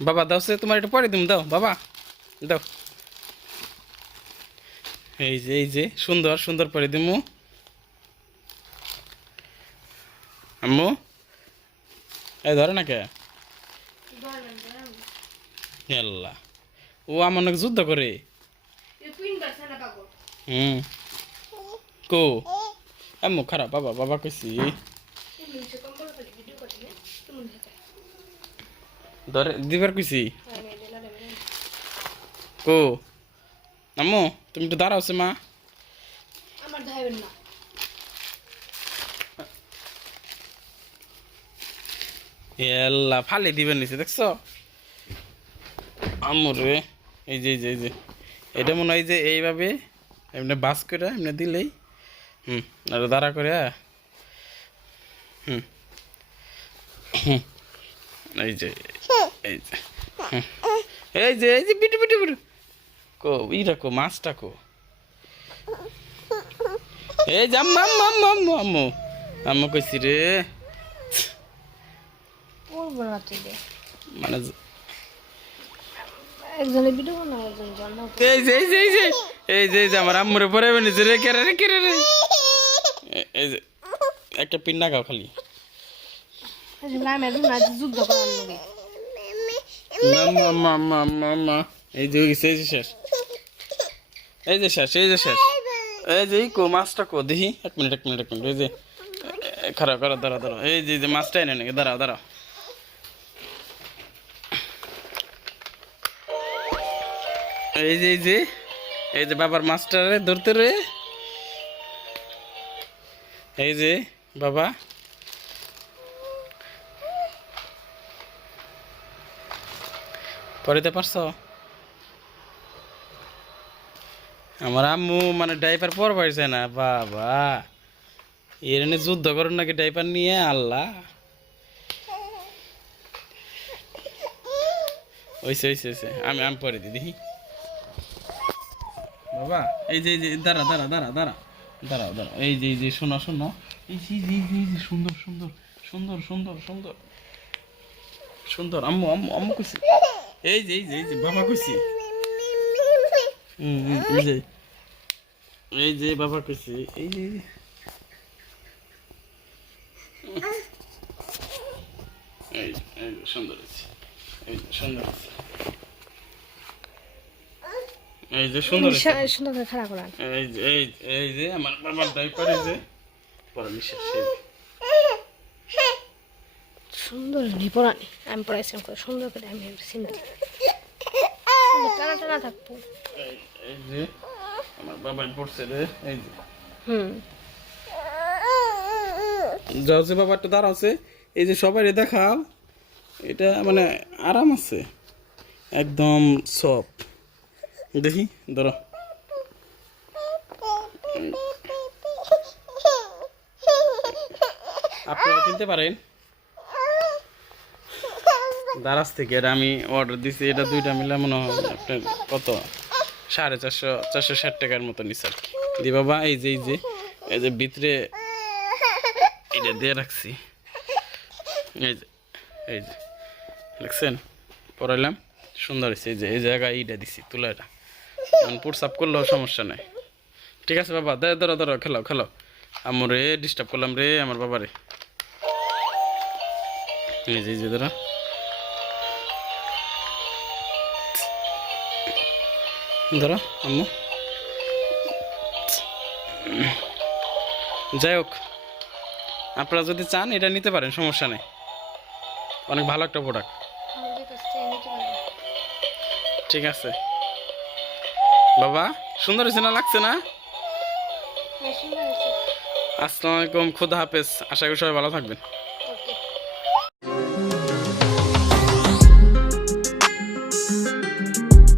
বাবা দাও সে তোমার একটু পরে দিম দাও বাবা দাও। এই যে এই যে সুন্দর সুন্দর পরে দিমু। আম্মু এই ধরে না কে? আল্লাহ ও আমার নাকি যুদ্ধ করে। হুম। কো? আম্মু খারাপ বাবা বাবা কইছি। ধরে দিবার কইছি কো? আম্মু তুমি একটু দাঁড়াও মা আমার ধাইবেন না। এল্লা ফালি দিবেন নিছে দেখছ? আম্মু রে এই যে এই যে এই যে। এটা মনে হয় যে এইভাবে এমনি বাস করে এমনি দিলেই হুম আর দাঁড়া করে হুম। হুম। এই যে এই যে এই যে এই যে বিটু বিটু বিটু কো ইরা কো মাছটা কো এই যে আম্মু আম্মু আম্মু আম্মু আম্মু আম্মু কইছি রে পড়ব না তুই মানে একজনে ভিডিও বানাও একজন জন্ম এই যে এই যে এই যে এই যে এই যে আমার আম্মুরে পরে বেনিছে রে কেরে রে কেরে রে এই যে একটা পিন্ডা খাও খালি আজ যুদ্ধ করার বাবার মাছটারে ধরতে রে। এই যে বাবা। পড়িতে পারছ? আমার আম্মু মানে ডাইপার পর পাইছে না বাবা। এর যুদ্ধ করুন নাকি ডাইপার নিয়ে আল্লাহ। ওইসে ওইসে ওইসে আমি আমি পরে দিদি বাবা এই যে এই যে দাঁড়া দাঁড়া দাঁড়া দাঁড়া। দাঁড়াও দাঁড়াও। এই যে এই যে শোনো শোনো। এই যে এই যে, এই যে, সুন্দর সুন্দর সুন্দর সুন্দর সুন্দর। সুন্দর আম্মু আম্মু আম্মু কইছি। এই যে এই যে এই যে বাবা কইছি হুম হুম, এই যে এই যে বাবা কইছি এই যে সুন্দর এই যে সুন্দর হয়েছে এই যে সুন্দর সুন্দর করে খাড়া করান এই যে এই যে, আমার বাবার ডাইপার এই যে পরে নিঃশ্বাস। সুন্দর নি পড়ানি আমি পড়াইছিলাম করে সুন্দর করে আমি সিনে টানা টানা থাকব। এই- এই যে আমার বাবার পড়ছে রে এই যে। হুম। যাও যে বাবা একটু দাঁড়াচ্ছে এই যে সবাই দেখাও। এটা মানে আরাম আছে। একদম সব দেখি ধরো। আপনারা কিনতে পারেন? দারাজ থেকে এটা আমি অর্ডার দিছি, এটা দুইটা মিলে মনে হয় আপনার কত? সাড়ে চারশো চারশো ষাট টাকার মতো নিচ্ছে আর কি। দি বাবা, এই যে এই যে এই যে ভিতরে এটা দিয়ে রাখছি। এই যে এই যে, দেখছেন? পড়াইলাম সুন্দর হয়েছে এই যে, এই জায়গায় এইটা দিছি, তুলাটা। পুটসাপ করলেও সমস্যা নাই। ঠিক আছে বাবা, দে, ধরো ধরো খেলো খেলো আমার রে ডিস্টার্ব করলাম রে, আমার বাবারে। এই যে এই যে, ধরো। ধরো আম্মু। যাই হোক আপনারা যদি চান এটা নিতে পারেন সমস্যা নেই। অনেক ভালো একটা প্রোডাক্ট ঠিক আছে। বাবা সুন্দর হয়েছে না? লাগছে না? আসসালামু আলাইকুম খুদা হাফেজ। আশা করি সবাই ভালো থাকবেন।